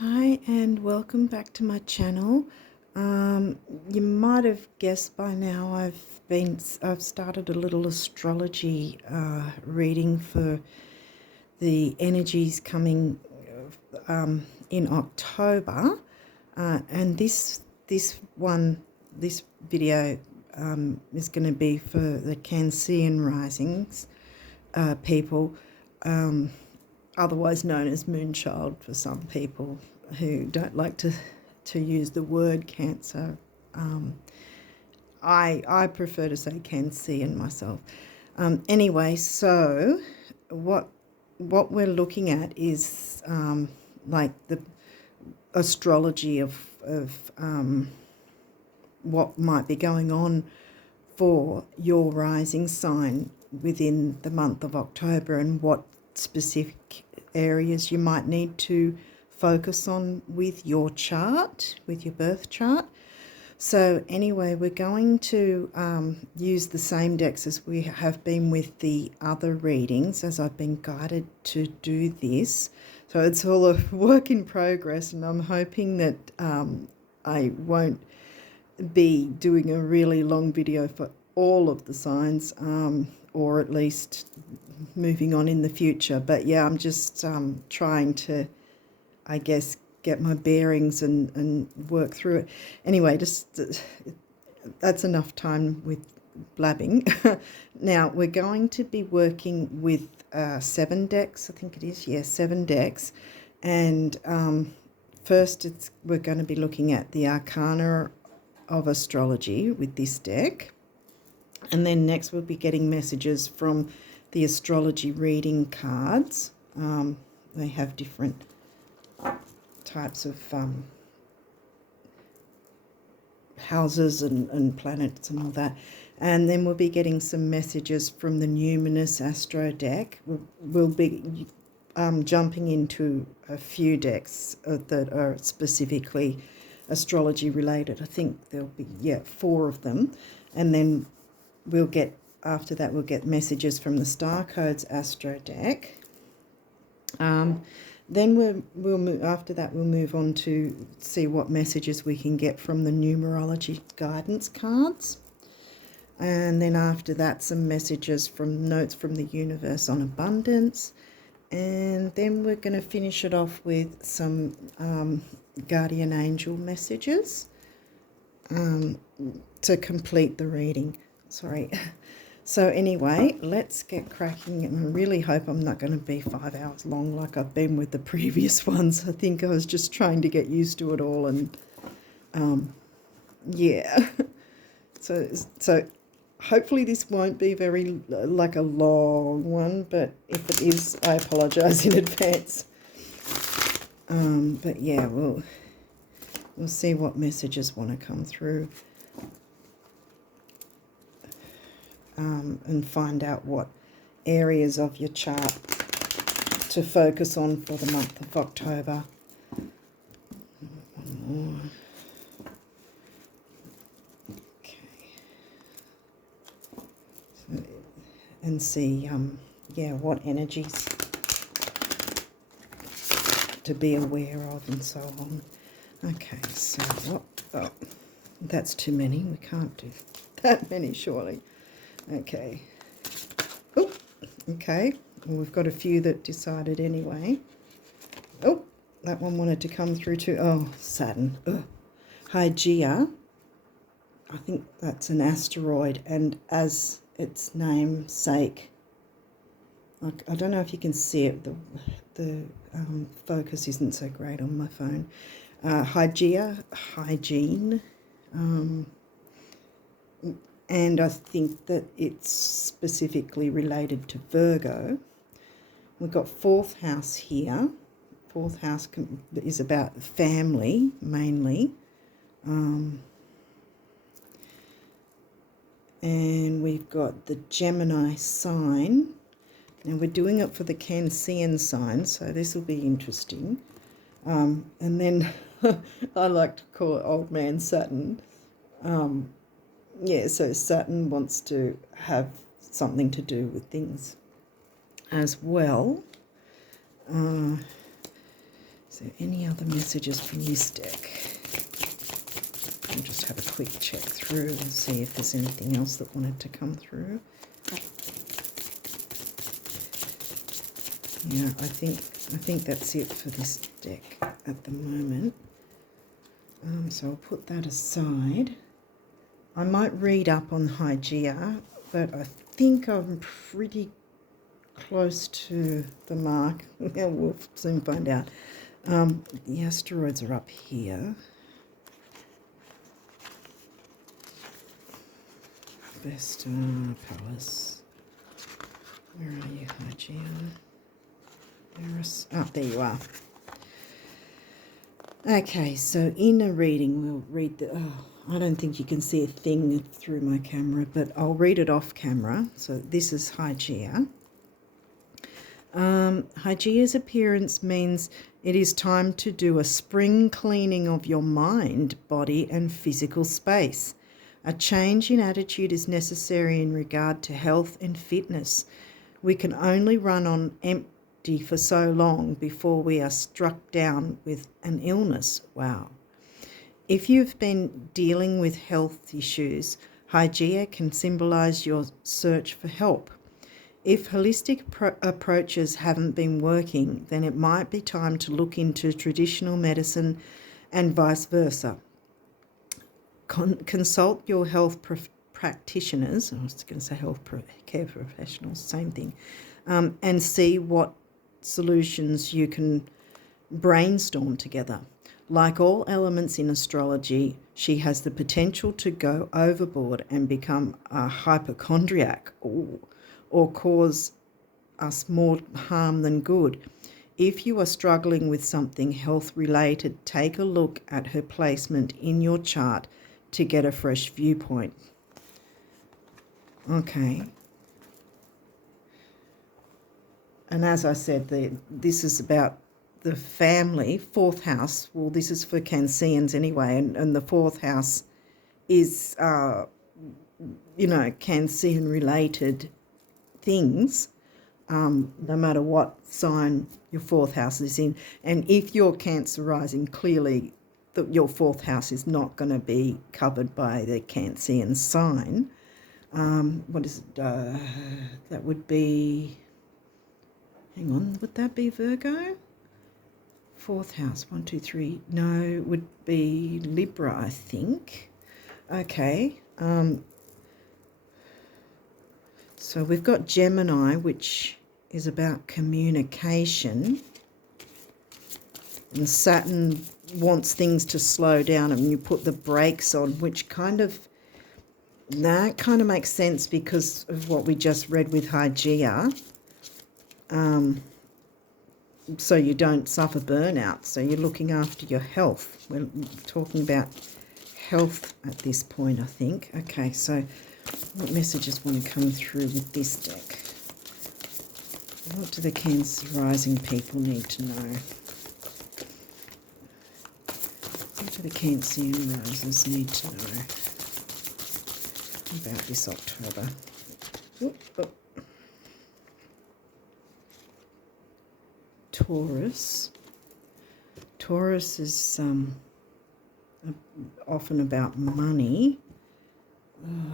Hi and welcome back to my channel. You might have guessed by now I've started a little astrology reading for the energies coming in October, and this video is going to be for the Cancean risings people. Otherwise known as Moonchild for some people who don't like to use the word Cancer. I prefer to say Cancean myself. Anyway, so what we're looking at is like the astrology of what might be going on for your rising sign within the month of October and what specific areas you might need to focus on with your chart, with your birth chart. So anyway, we're going to use the same decks as we have been with the other readings, as I've been guided to do this. So it's all a work in progress, and I'm hoping that I won't be doing a really long video for all of the signs, or at least moving on in the future. But yeah, I'm just trying to, I guess, get my bearings and work through it. Anyway, just that's enough time with blabbing. Now we're going to be working with 7 decks, I think it is. Yeah, 7 decks. And first we're going to be looking at the arcana of astrology with this deck, and then next we'll be getting messages from the astrology reading cards. They have different types of houses and planets and all that, and then we'll be getting some messages from the numinous astro deck. We'll be jumping into a few decks that are specifically astrology related. I think there'll be 4 of them, and then we'll get, after that we'll get messages from the Star Codes Astro deck. Then we'll move, after that we'll move on to see what messages we can get from the numerology guidance cards, and then after that some messages from notes from the universe on abundance, and then we're going to finish it off with some guardian angel messages to complete the reading. Sorry. So anyway, let's get cracking, and I really hope I'm not going to be 5 hours long like I've been with the previous ones. I think I was just trying to get used to it all, and yeah. So hopefully this won't be very like a long one, but if it is, I apologize in advance. But yeah, we'll see what messages want to come through, and find out what areas of your chart to focus on for the month of October. One more. Okay. So, and see, what energies to be aware of and so on. Okay, so that's too many. We can't do that many, surely. Okay. Oh, okay. Well, we've got a few that decided anyway. Oh, that one wanted to come through too. Oh, Saturn. Oh. Hygeia. I think that's an asteroid, and as its namesake, I don't know if you can see it. The focus isn't so great on my phone. Hygeia, hygiene. And I think that it's specifically related to Virgo. We've got 4th house here. 4th house is about family, mainly. And we've got the Gemini sign. Now we're doing it for the Cancean sign, so this will be interesting. And then I like to call it Old Man Saturn. Yeah, so Saturn wants to have something to do with things as well. there any other messages from this deck? I'll just have a quick check through and see if there's anything else that wanted to come through. Yeah, I think that's it for this deck at the moment. So I'll put that aside. I might read up on Hygeia, but I think I'm pretty close to the mark. Yeah, we'll soon find out. The asteroids are up here. Vesta Palace. Where are you, Hygeia? Oh, there you are. Okay, so in a reading, we'll read the... Oh, I don't think you can see a thing through my camera, but I'll read it off camera. So this is Hygeia. Hygeia's appearance means it is time to do a spring cleaning of your mind, body and physical space. A change in attitude is necessary in regard to health and fitness. We can only run on empty for so long before we are struck down with an illness. Wow. If you've been dealing with health issues, Hygeia can symbolize your search for help. If holistic approaches haven't been working, then it might be time to look into traditional medicine and vice versa. Consult your health practitioners, I was going to say health care professionals, same thing, and see what solutions you can brainstorm together. Like all elements in astrology, she has the potential to go overboard and become a hypochondriac or cause us more harm than good. If you are struggling with something health-related, take a look at her placement in your chart to get a fresh viewpoint. Okay. And as I said, this is about the family, fourth house. Well, this is for Canceans anyway, and the fourth house is, Cancean-related things, no matter what sign your fourth house is in. And if you're Cancer rising, clearly your fourth house is not going to be covered by the Cancean sign. What is it? That would be, hang on, would that be Virgo? Fourth house, 1, 2, 3. No, it would be Libra, I think. Okay. So we've got Gemini, which is about communication. And Saturn wants things to slow down, and you put the brakes on, which kind of makes sense because of what we just read with Hygeia. So you don't suffer burnout. So you're looking after your health. We're talking about health at this point, I think. Okay, so what messages want to come through with this deck? What do the Cancer rising people need to know? What do the Cancean risers need to know about this October? Taurus is often about money.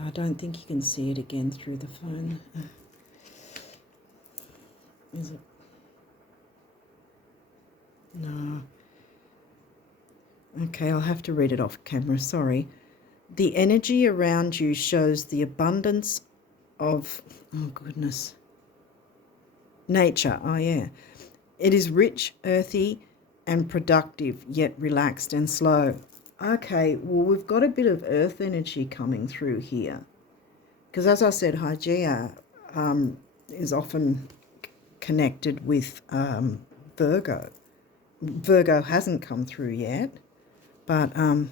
I don't think you can see it again through the phone. Is it? No. Okay, I'll have to read it off camera, sorry. The energy around you shows the abundance of, oh goodness, nature. Oh yeah. It is rich, earthy and productive, yet relaxed and slow. Okay, well, we've got a bit of earth energy coming through here. Because as I said, Hygeia is often connected with Virgo. Virgo hasn't come through yet, but I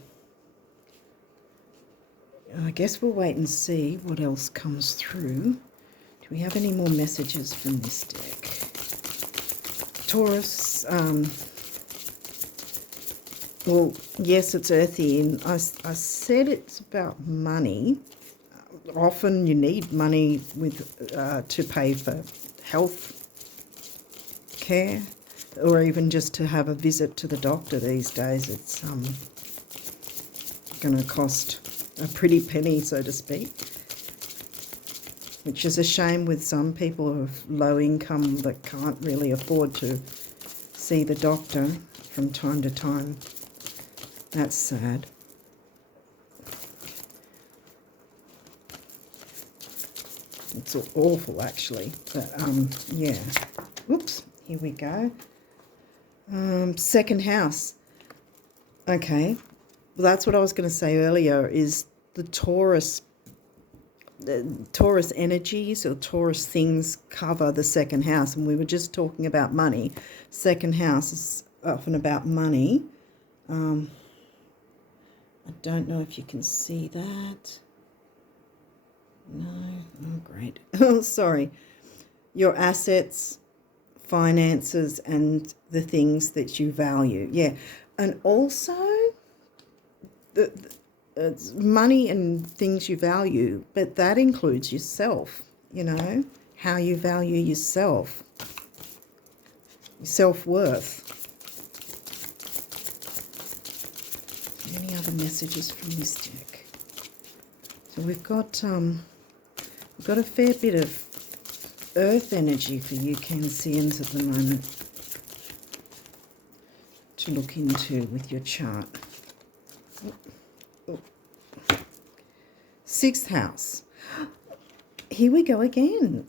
guess we'll wait and see what else comes through. Do we have any more messages from this deck? Taurus, well, yes, it's earthy, and I said it's about money. Often you need money with to pay for health care, or even just to have a visit to the doctor these days. It's going to cost a pretty penny, so to speak, which is a shame with some people of low income that can't really afford to see the doctor from time to time. That's sad. It's awful, actually, but yeah. Whoops, here we go. Second house. Okay, well, that's what I was going to say earlier, is the Taurus energies or Taurus things cover the second house, and we were just talking about money. Second house is often about money. I don't know if you can see that. No, oh great. Oh, sorry. Your assets, finances, and the things that you value. Yeah, and also money and things you value, but that includes yourself, you know, how you value yourself, your self-worth. Any other messages from this deck? So we've got a fair bit of earth energy for you Canceans at the moment to look into with your chart. Sixth house. Here we go again.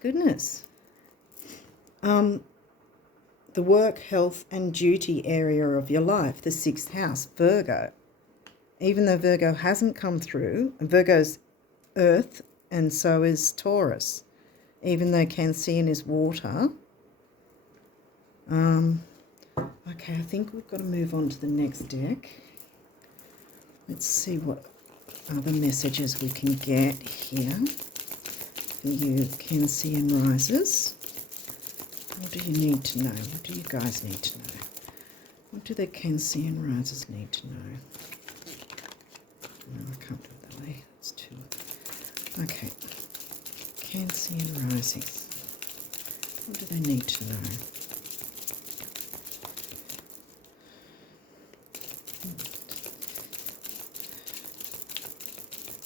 Goodness. The work, health and duty area of your life, the sixth house, Virgo. Even though Virgo hasn't come through, Virgo's earth and so is Taurus. Even though Cancean is water. Okay, I think we've got to move on to the next deck. Let's see what other messages we can get here for you Cancean risers. What do you need to know? What do you guys need to know? What do the Cancean risers need to know? No, I can't do it that way. It's too... Okay. Cancean risings. What do they need to know?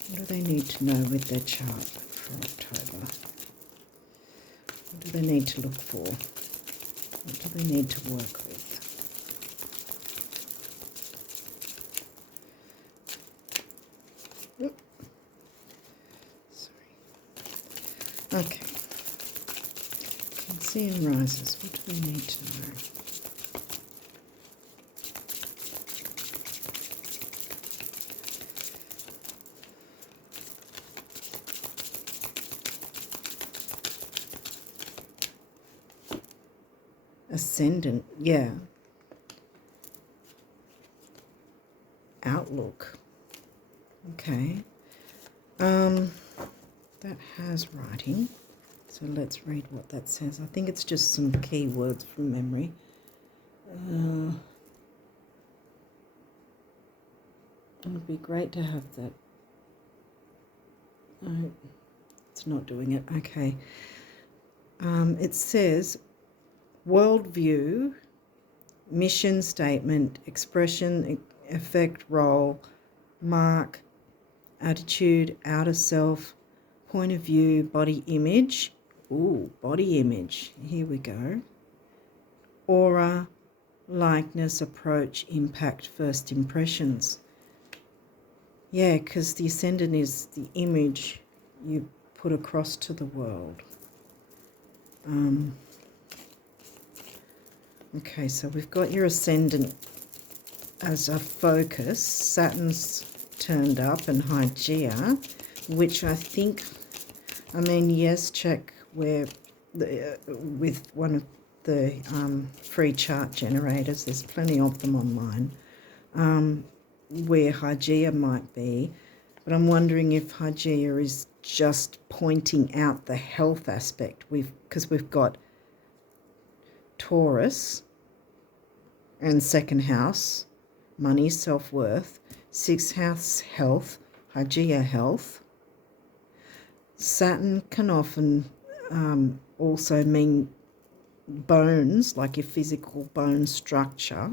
What do they need to know with their chart for October? What do they need to look for? What do they need to work with? Oop. Sorry. Okay. Cancean risers, what do they need to know? Ascendant, yeah. Outlook. Okay. That has writing. So let's read what that says. I think it's just some key words from memory. It would be great to have that. No, it's not doing it. Okay. It says worldview, mission statement, expression, effect, role, mark, attitude, outer self, point of view, body image. Ooh, body image. Here we go. Aura, likeness, approach, impact, first impressions. Yeah, because the Ascendant is the image you put across to the world. Okay, so we've got your Ascendant as a focus. Saturn's turned up and Hygeia, which I think, I mean, yes, check where with one of the free chart generators, there's plenty of them online, where Hygeia might be, but I'm wondering if Hygeia is just pointing out the health aspect, because we've got Taurus and second house, money, self-worth, sixth house, health, Hygeia, health. Saturn can often also mean bones, like your physical bone structure.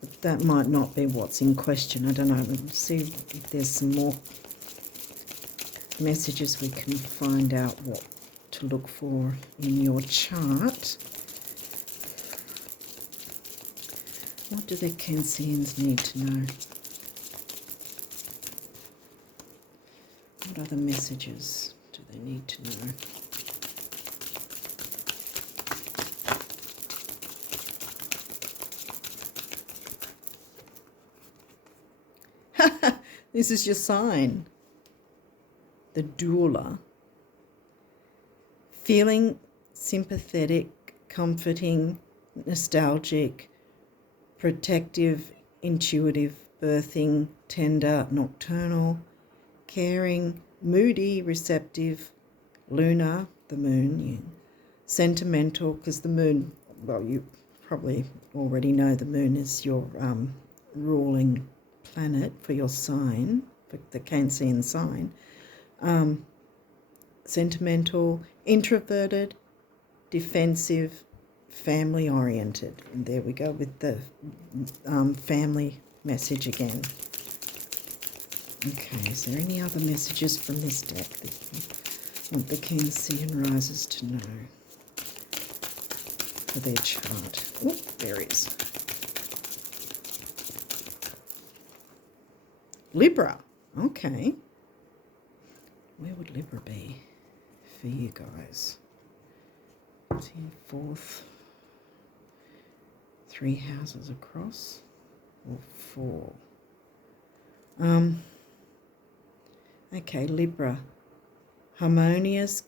But that might not be what's in question. I don't know. Let's see if there's some more messages we can find out what to look for in your chart. What do the Canceans need to know? What other messages do they need to know? This is your sign. The doula. Feeling sympathetic, comforting, nostalgic, protective, intuitive, birthing, tender, nocturnal, caring, moody, receptive, lunar, the moon, yeah. Sentimental, because the moon, well, you probably already know the moon is your ruling planet for your sign, for the Cancean sign. Sentimental, introverted, defensive, family oriented. And there we go with the family message again. Okay, is there any other messages from this deck that you want the Cancean risers to know for their chart? Oh, there is. Libra. Okay. Where would Libra be for you guys? It's in fourth. 3 houses across, or 4? Okay, Libra. Harmonious,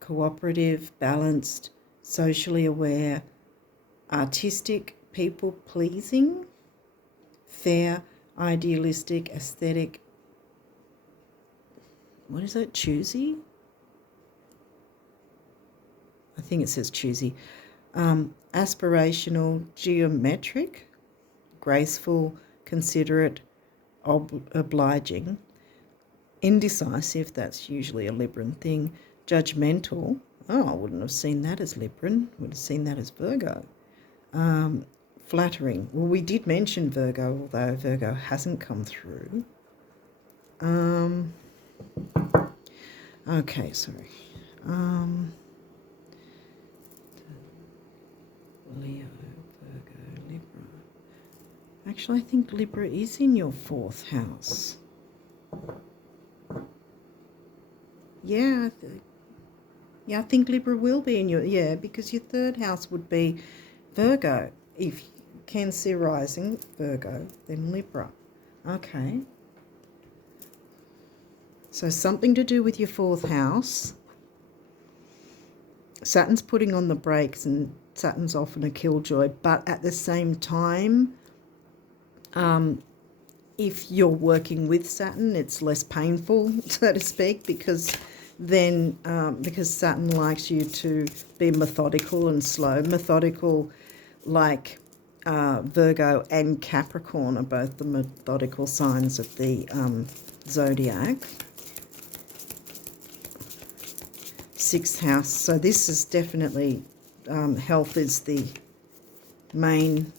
cooperative, balanced, socially aware, artistic, people-pleasing, fair, idealistic, aesthetic. What is that? Choosy? I think it says choosy. Aspirational, geometric, graceful, considerate, obliging, indecisive, that's usually a Libran thing, judgmental, oh, I wouldn't have seen that as Libran, would have seen that as Virgo. Flattering, well, we did mention Virgo, although Virgo hasn't come through. Okay, sorry. Leo, Virgo, Libra. Actually, I think Libra is in your 4th house. Yeah, I think Libra will be in your, because your 3rd house would be Virgo. If Cancer rising, Virgo, then Libra. Okay. So something to do with your 4th house. Saturn's putting on the brakes, and Saturn's often a killjoy, but at the same time, if you're working with Saturn, it's less painful, so to speak, because then because Saturn likes you to be methodical and slow. Methodical, like Virgo and Capricorn are both the methodical signs of the zodiac. 6th house. So this is definitely health is the main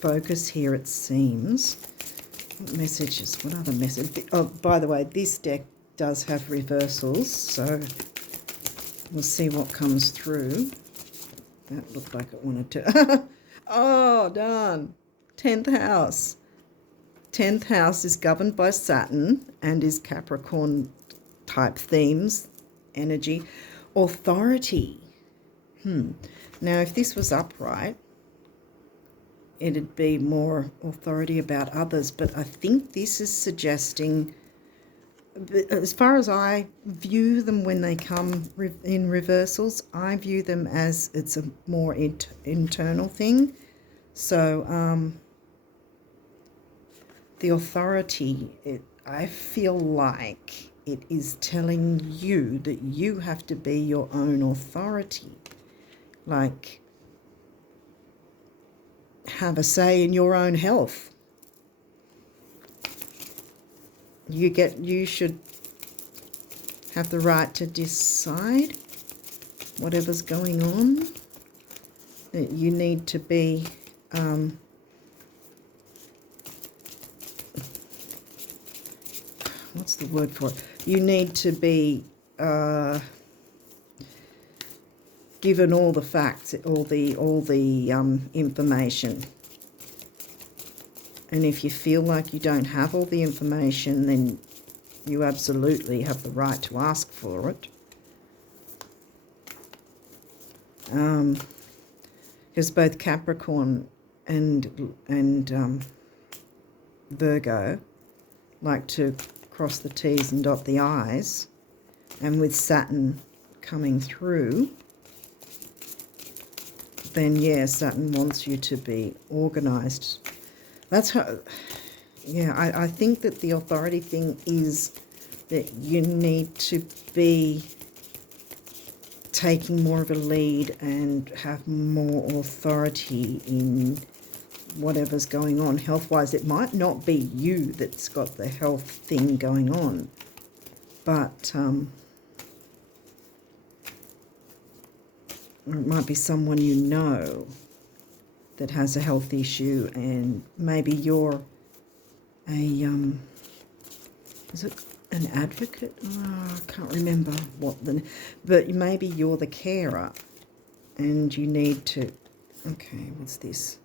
focus here, it seems. What messages? What other message? Oh, by the way, this deck does have reversals, so we'll see what comes through. That looked like it wanted to. Oh, darn. 10th house. 10th house is governed by Saturn and is Capricorn type themes, energy, authority. Now, if this was upright, it'd be more authority about others, but I think this is suggesting, as far as I view them when they come in reversals, I view them as it's a more internal thing. So the authority, I feel like it is telling you that you have to be your own authority. Like, have a say in your own health. You should have the right to decide whatever's going on. That you need to be what's the word for it? You need to be given all the facts, all the information. And if you feel like you don't have all the information, then you absolutely have the right to ask for it. Because both Capricorn and Virgo like to cross the T's and dot the I's, and with Saturn coming through, then yeah, Saturn wants you to be organised. That's how, yeah, I think that the authority thing is that you need to be taking more of a lead and have more authority in whatever's going on health-wise. It might not be you that's got the health thing going on, but or it might be someone you know that has a health issue, and maybe you're a is it an advocate? Oh, I can't remember what but maybe you're the carer and you need to, okay, what's this?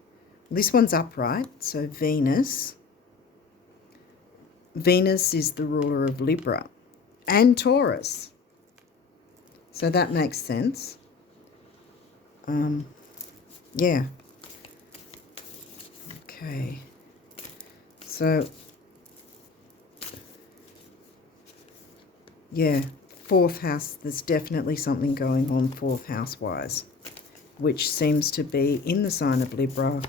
This one's upright, so Venus. Venus is the ruler of Libra and Taurus, so that makes sense. Yeah. Okay. So, yeah, fourth house, there's definitely something going on fourth house-wise, which seems to be in the sign of Libra.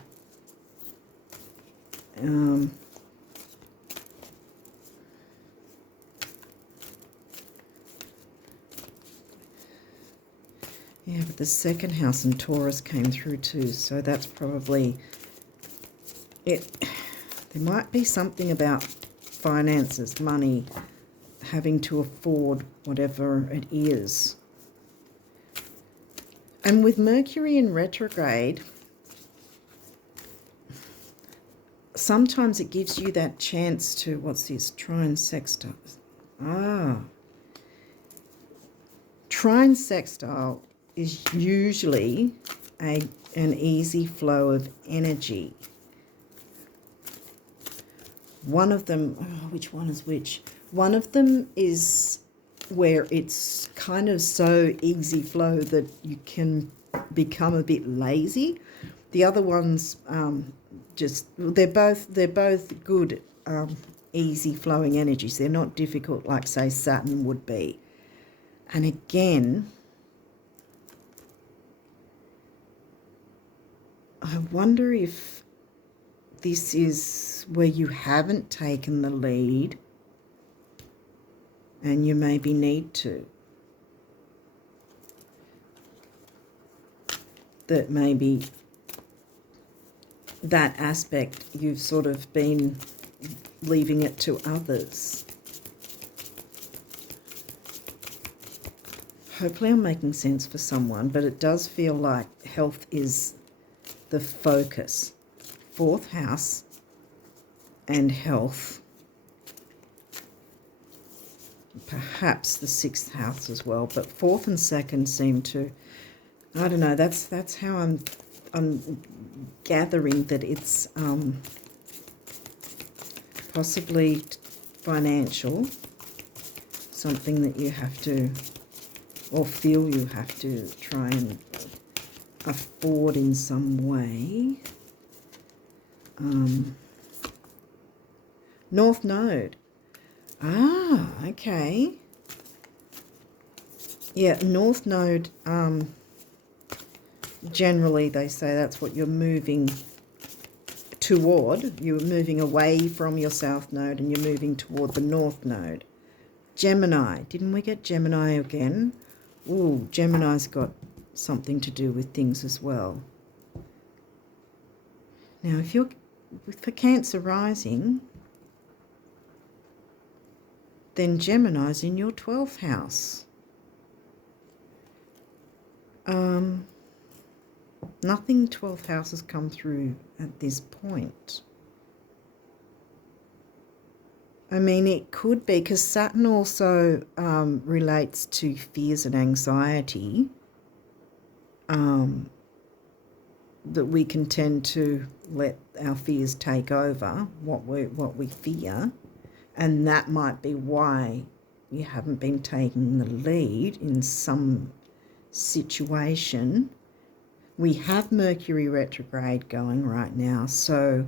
Yeah, but the second house in Taurus came through too, so that's probably it. There might be something about finances, money, having to afford whatever it is. And with Mercury in retrograde, sometimes it gives you that chance to, what's this, trine sextile. Trine sextile is usually an easy flow of energy. One of them, which one is which? One of them is where it's kind of so easy flow that you can become a bit lazy. The other ones they're both good easy flowing energies. They're not difficult like, say, Saturn would be. And again, I wonder if this is where you haven't taken the lead and you maybe need to. That maybe that aspect you've sort of been leaving it to others. Hopefully I'm making sense for someone, but it does feel like health is the focus. Fourth house and health. Perhaps the sixth house as well, but fourth and second seem to, I don't know, that's how I'm gathering that it's possibly financial, something that you have to, or feel you have to try and afford in some way. North Node. Okay. Yeah, North Node, generally they say that's what you're moving toward. You're moving away from your South Node and you're moving toward the North Node. Gemini. Didn't we get Gemini again? Ooh, Gemini's got something to do with things as well. Now, if you're for Cancer rising, then Gemini's in your 12th house. Nothing 12th house has come through at this point. I mean, it could be because Saturn also relates to fears and anxiety, that we can tend to let our fears take over what we fear, and that might be why you haven't been taking the lead in some situation. We have Mercury retrograde going right now, so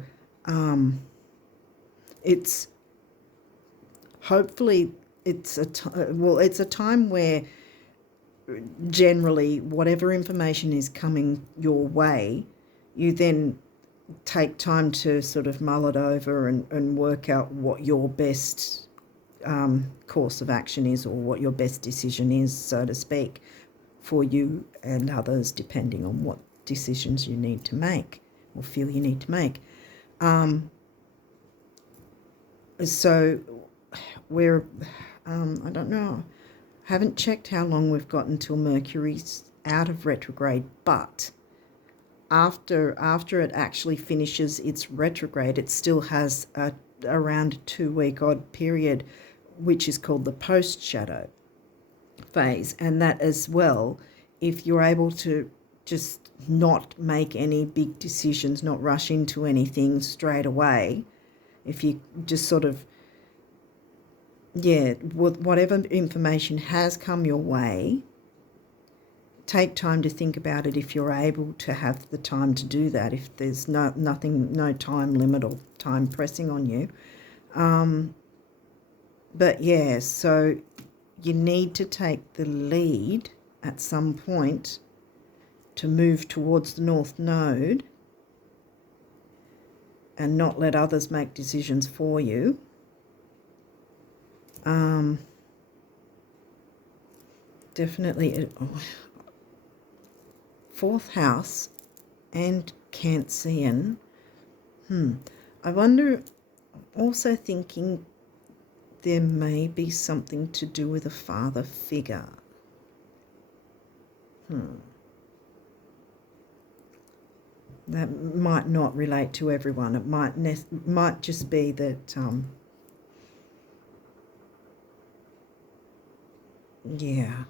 it's hopefully it's a time where generally whatever information is coming your way, you then take time to sort of mull it over and work out what your best course of action is, or what your best decision is, so to speak, for you and others, depending on what decisions you need to make or feel you need to make. So we're, I don't know, haven't checked how long we've got until Mercury's out of retrograde, but after it actually finishes its retrograde, it still has around a 2-week odd period, which is called the post-shadow phase. And that as well, if you're able to just not make any big decisions, not rush into anything straight away, if you just sort of, whatever information has come your way, take time to think about it if you're able to have the time to do that, if there's no time limit or time pressing on you. But yeah, so you need to take the lead at some point to move towards the North Node and not let others make decisions for you. Definitely 4th house and Cancean. I wonder, also thinking there may be something to do with a father figure. That might not relate to everyone. It might just be that, yeah.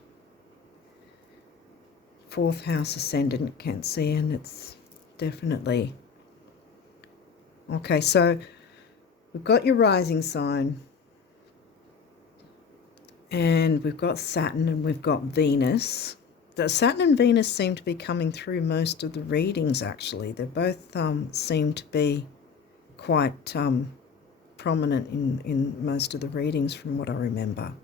4th house ascendant Cancean, it's definitely. Okay, so we've got your rising sign, and we've got Saturn, and we've got Venus. The Saturn and Venus seem to be coming through most of the readings, actually. They both seem to be quite prominent in most of the readings from what I remember.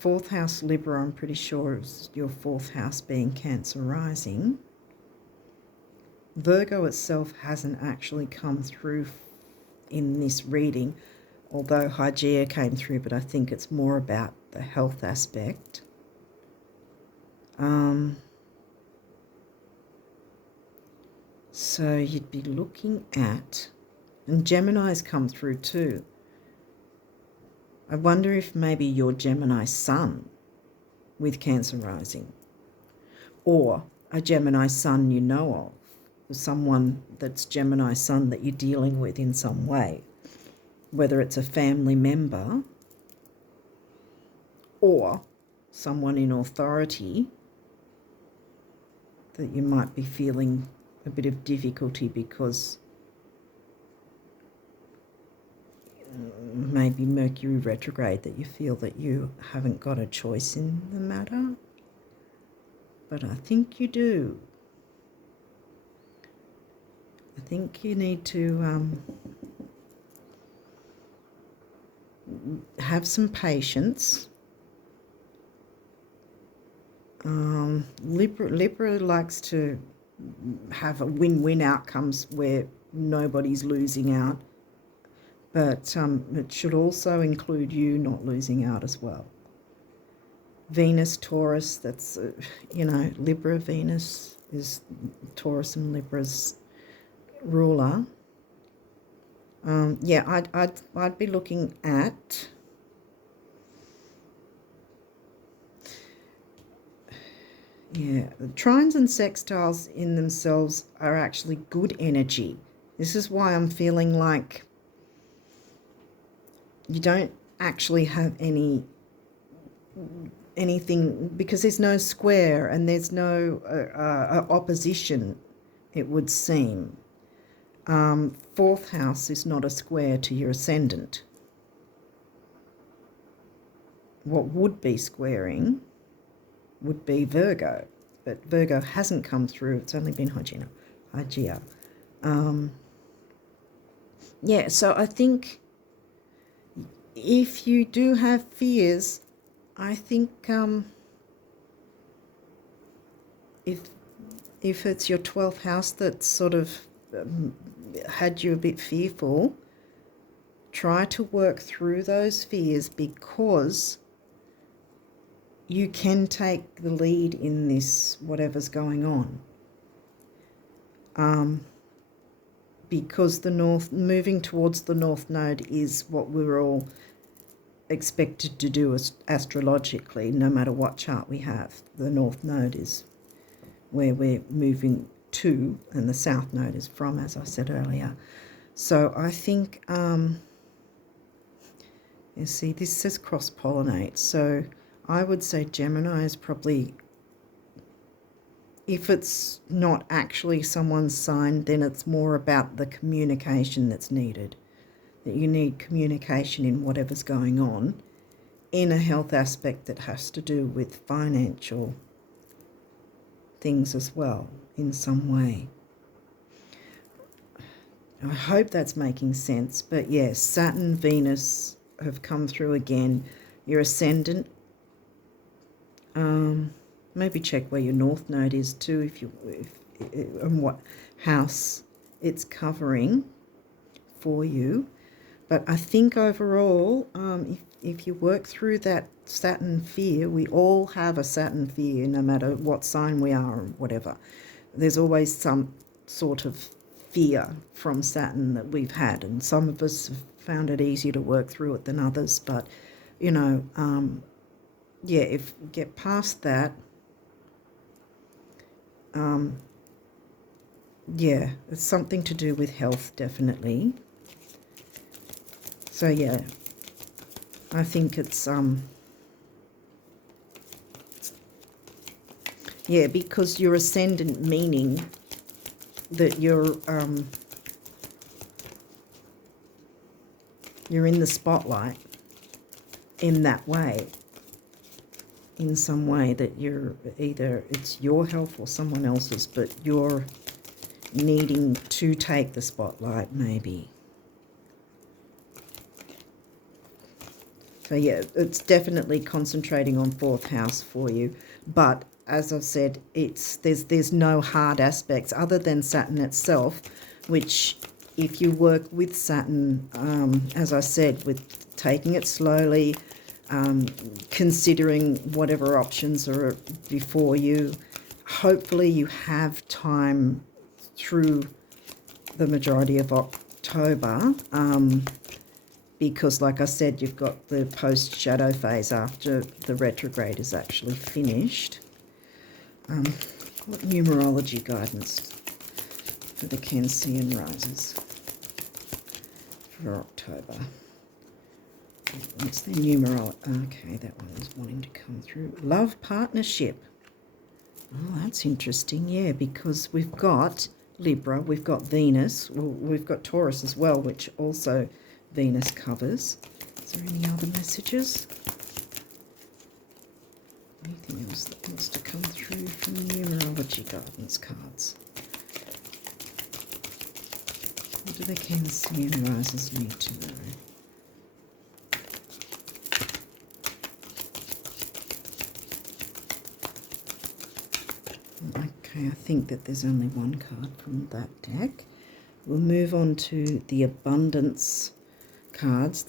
4th house Libra, I'm pretty sure is your 4th house being Cancer rising. Virgo itself hasn't actually come through in this reading, although Hygeia came through, but I think it's more about the health aspect. So you'd be looking at, and Gemini's come through too. I wonder if maybe your Gemini sun with Cancer rising, or a Gemini sun you know of, or someone that's Gemini sun that you're dealing with in some way, whether it's a family member or someone in authority that you might be feeling a bit of difficulty because maybe Mercury retrograde, that you feel that you haven't got a choice in the matter. But I think you do. I think you need to have some patience. Libra likes to have a win-win outcomes where nobody's losing out, but it should also include you not losing out as well. Venus, Taurus, that's, Libra, Venus is Taurus and Libra's ruler. Yeah, I'd be looking at, yeah, the trines and sextiles in themselves are actually good energy. This is why I'm feeling like you don't actually have anything, because there's no square and there's no opposition, it would seem. Fourth house is not a square to your ascendant. What would be squaring would be Virgo, but Virgo hasn't come through. It's only been Hygeia. Yeah, so I think if you do have fears, I think if it's your 12th house that sort of had you a bit fearful, try to work through those fears, because you can take the lead in this, whatever's going on. Because the north, moving towards the north node is what we're all expected to do astrologically, no matter what chart we have. The north node is where we're moving to, and the south node is from, as I said earlier. So I think, you see, this says cross-pollinate. So I would say Gemini is probably, if it's not actually someone's sign, then it's more about the communication that's needed. That you need communication in whatever's going on, in a health aspect that has to do with financial things as well, in some way. I hope that's making sense. But yes, Saturn, Venus have come through again. Your ascendant, maybe check where your north node is too, and what house it's covering for you. But I think overall, if you work through that Saturn fear, we all have a Saturn fear, no matter what sign we are or whatever. There's always some sort of fear from Saturn that we've had, and some of us have found it easier to work through it than others. But, you know, yeah, if we get past that, yeah, it's something to do with health, definitely. So yeah, I think it's yeah, because your ascendant, meaning that you're in the spotlight in that way, in some way, that you're either, it's your health or someone else's, but you're needing to take the spotlight, maybe. So yeah, it's definitely concentrating on fourth house for you. But as I've said, there's no hard aspects other than Saturn itself, which if you work with Saturn, as I said, with taking it slowly, considering whatever options are before you, hopefully you have time through the majority of October, because like I said, you've got the post-shadow phase after the retrograde is actually finished. What numerology guidance for the Cancean rises for October? What's the numerology? Okay, that one is wanting to come through. Love partnership. Oh, that's interesting, yeah, because we've got Libra, we've got Venus, well, we've got Taurus as well, which also Venus covers. Is there any other messages? Anything else that wants to come through from numerology guidance cards? What do the Cancean risers need to know? Okay, I think that there's only one card from that deck. We'll move on to the abundance cards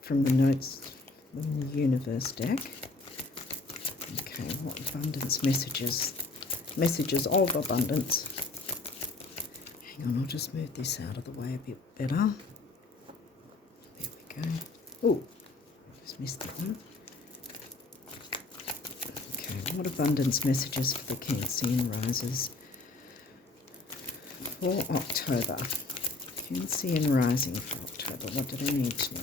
from the notes from the universe deck. Okay, what abundance messages? Messages of abundance. Hang on, I'll just move this out of the way a bit better. we go. Oh, just missed that one. Okay, what abundance messages for the Cancean risers for October? Cancean rising for October. What do they need to know?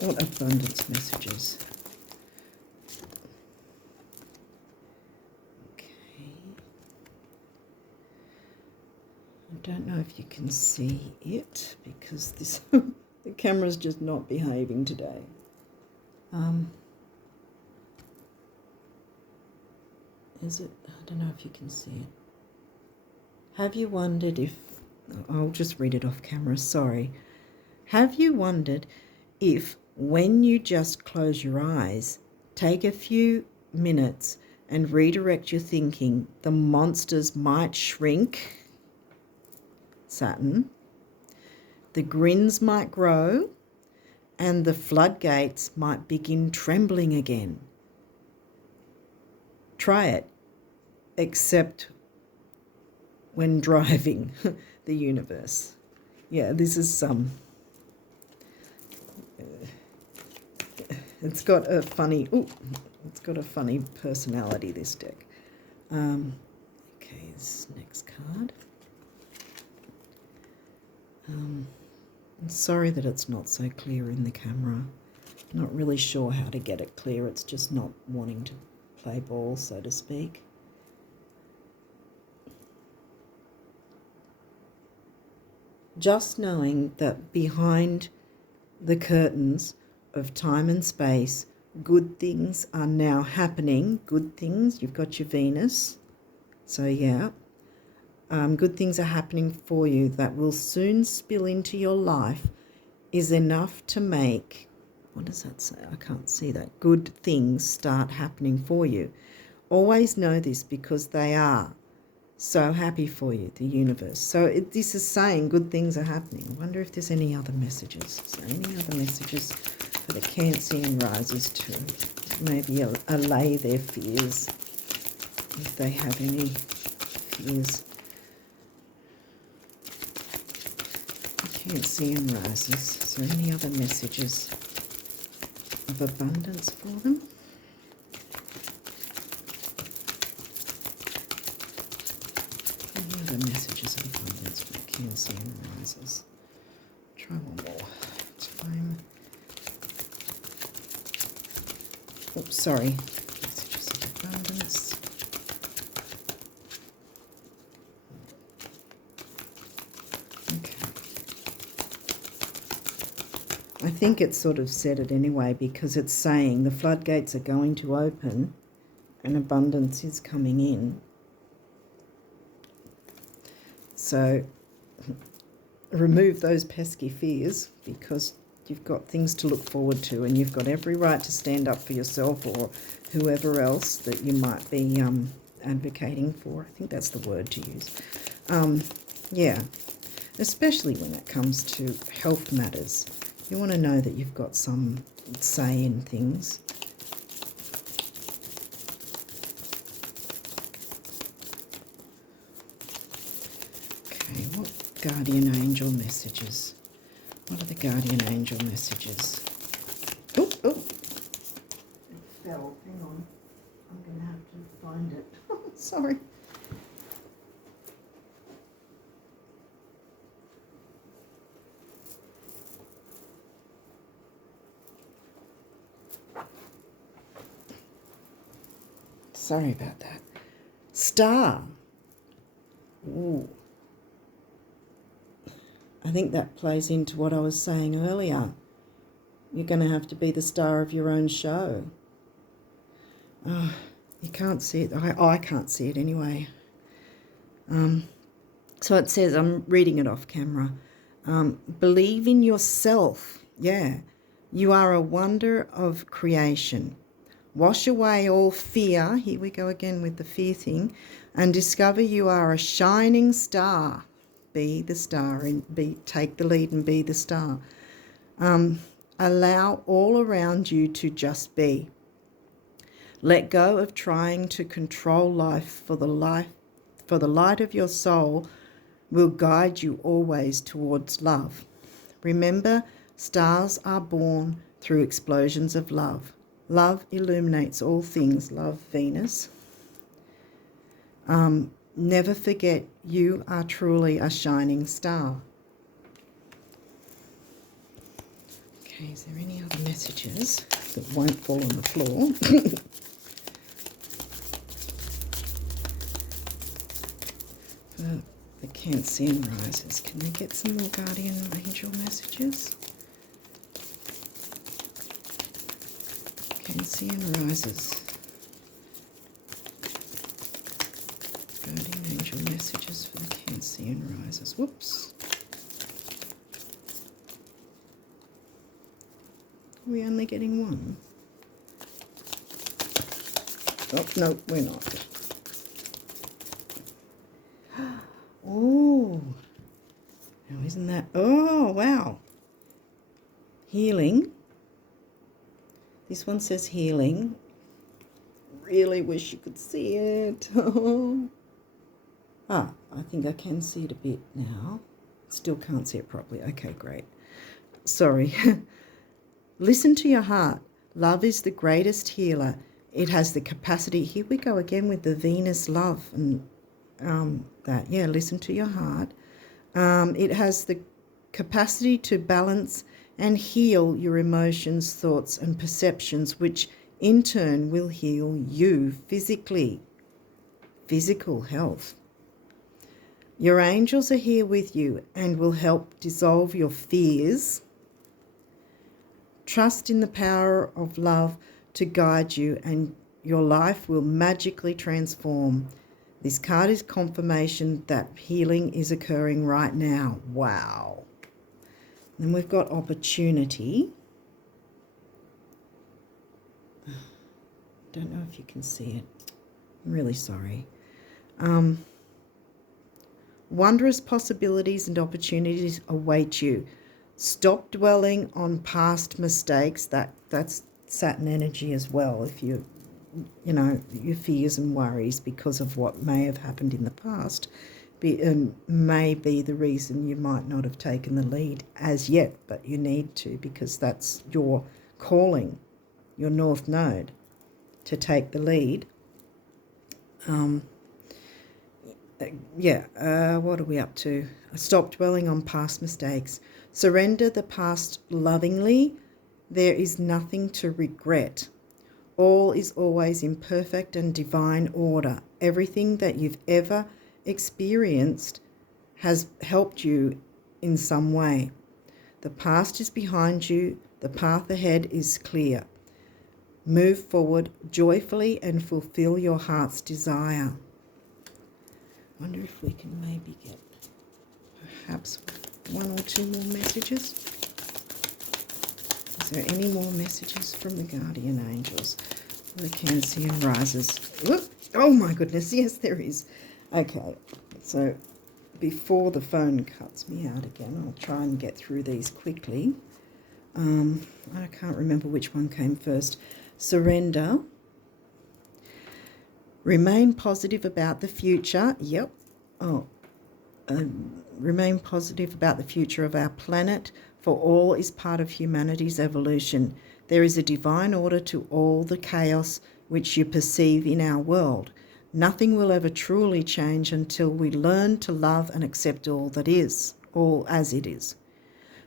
What abundance messages? Okay. I don't know if you can see it because this the camera's just not behaving today. Is it? I don't know if you can see it. Have you wondered if... I'll just read it off camera, sorry. Have you wondered if when you just close your eyes, take a few minutes and redirect your thinking, the monsters might shrink, Saturn, the grins might grow, and the floodgates might begin trembling again? Try it, except when driving the universe. Yeah, this is it's got a funny, it's got a funny personality, this deck. Okay, this next card. I'm sorry that it's not so clear in the camera. Not really sure how to get it clear. It's just not wanting to play ball, so to speak. Just knowing that behind the curtains of time and space, good things are now happening. Good things, you've got your Venus. So yeah, good things are happening for you that will soon spill into your life is enough to make, what does that say? I can't see that. Good things start happening for you. Always know this because they are so happy for you, the universe. So this is saying good things are happening. I wonder if there's any other messages. So any other messages for the Cancean risers to maybe allay their fears, if they have any fears. Cancean risers. Is there any other messages of abundance for them? Any other messages of abundance for the Cancean risers? Try one more time. Oh, sorry. Messages of abundance. I think it sort of said it anyway, because it's saying the floodgates are going to open and abundance is coming in. So remove those pesky fears, because you've got things to look forward to, and you've got every right to stand up for yourself or whoever else that you might be advocating for. I think that's the word to use. Yeah, especially when it comes to health matters. You want to know that you've got some say in things. Okay, what guardian angel messages? What are the guardian angel messages? Oh, oh! It fell. Hang on. I'm going to have to find it. Sorry. Sorry about that. Star. Ooh. I think that plays into what I was saying earlier. You're going to have to be the star of your own show. Oh, you can't see it. I can't see it anyway. So it says, I'm reading it off camera. Believe in yourself. Yeah. You are a wonder of creation. Wash away all fear, here we go again with the fear thing, and discover you are a shining star. Be the star, and take the lead and be the star. Allow all around you to just be. Let go of trying to control life for for the light of your soul will guide you always towards love. Remember, stars are born through explosions of love. Love illuminates all things. Love, Venus. Never forget you are truly a shining star. Okay, is there any other messages that won't fall on the floor? The Cancean risers. Can we get some more guardian angel messages? Cancean risers. Guardian angel messages for the Cancean risers. Whoops. Are we only getting one? Oh, no, we're not. Oh, now isn't that, oh, wow. Healing. This one says healing. Really wish you could see it. I think I can see it a bit now. Still can't see it properly. Okay, great. Sorry. Listen to your heart. Love is the greatest healer. It has the capacity. Here we go again with the Venus love and that. Yeah, listen to your heart. It has the capacity to balance and heal your emotions, thoughts, and perceptions, which in turn will heal you physically. Physical health. Your angels are here with you and will help dissolve your fears. Trust in the power of love to guide you, and your life will magically transform. This card is confirmation that healing is occurring right now. Wow. Then we've got opportunity. Don't know if you can see it. I'm really sorry. Wondrous possibilities and opportunities await you. Stop dwelling on past mistakes. That's Saturn energy as well. If you know, your fears and worries because of what may have happened in the past may be the reason you might not have taken the lead as yet, but you need to, because that's your calling, your North Node, to take the lead. What are we up to? Stop dwelling on past mistakes. Surrender the past lovingly. There is nothing to regret. All is always in perfect and divine order. Everything that you've ever experienced has helped you in some way. The past is behind you. The path ahead is clear. Move forward joyfully and fulfill your heart's desire. Wonder if we can maybe get perhaps one or two more messages. Is there any more messages from the guardian angels? The Cancean risers. Whoop. Oh my goodness, yes there is. Okay, so before the phone cuts me out again, I'll try and get through these quickly. I can't remember which one came first. Surrender. Remain positive about the future. Yep. Remain positive about the future of our planet, for all is part of humanity's evolution. There is a divine order to all the chaos which you perceive in our world. Nothing will ever truly change until we learn to love and accept all that is, all as it is.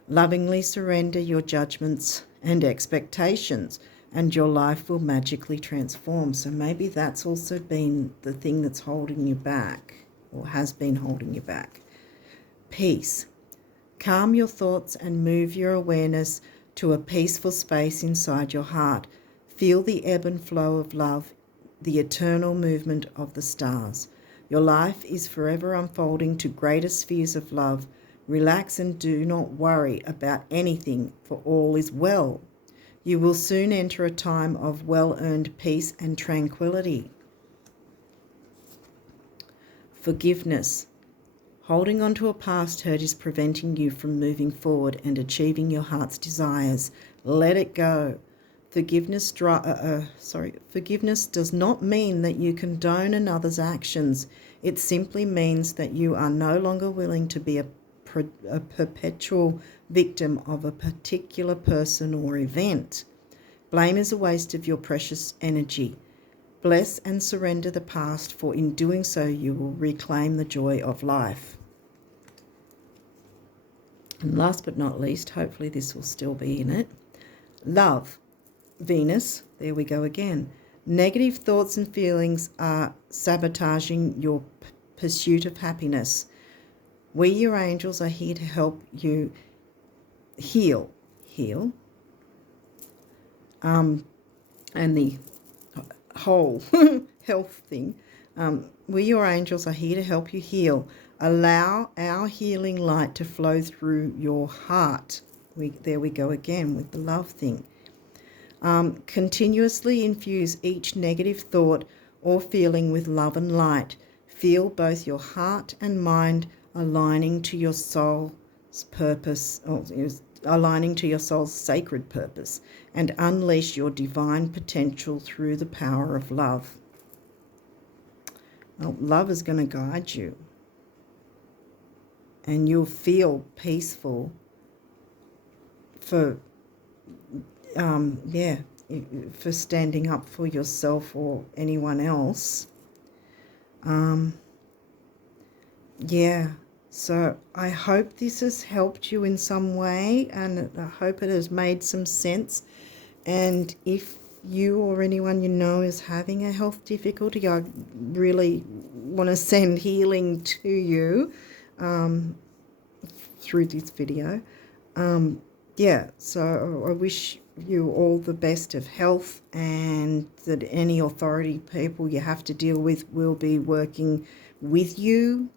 Lovingly surrender your judgments and expectations, and your life will magically transform. So maybe that's also been the thing that's holding you back, or has been holding you back. Peace. Calm your thoughts and move your awareness to a peaceful space inside your heart. Feel the ebb and flow of love, the eternal movement of the stars. Your life is forever unfolding to greater spheres of love. Relax and do not worry about anything, for all is well. You will soon enter a time of well-earned peace and tranquility. Forgiveness. Holding on to a past hurt is preventing you from moving forward and achieving your heart's desires. Let it go. Forgiveness does not mean that you condone another's actions. It simply means that you are no longer willing to be a perpetual victim of a particular person or event. Blame is a waste of your precious energy. Bless and surrender the past, for in doing so you will reclaim the joy of life. And last but not least, hopefully this will still be in it. Love. Venus, there we go again. Negative thoughts and feelings are sabotaging your pursuit of happiness. We, your angels, are here to help you heal. And the whole health thing. We, your angels, are here to help you heal. Allow our healing light to flow through your heart. There we go again with the love thing. Continuously infuse each negative thought or feeling with love and light. Feel both your heart and mind aligning to your soul's purpose, or aligning to your soul's sacred purpose, and unleash your divine potential through the power of love. Well, love is going to guide you, and you'll feel peaceful for for standing up for yourself or anyone else. So I hope this has helped you in some way, and I hope it has made some sense. And if you or anyone you know is having a health difficulty, I really want to send healing to you through this video. So I wish you all the best of health, and that any authority people you have to deal with will be working with you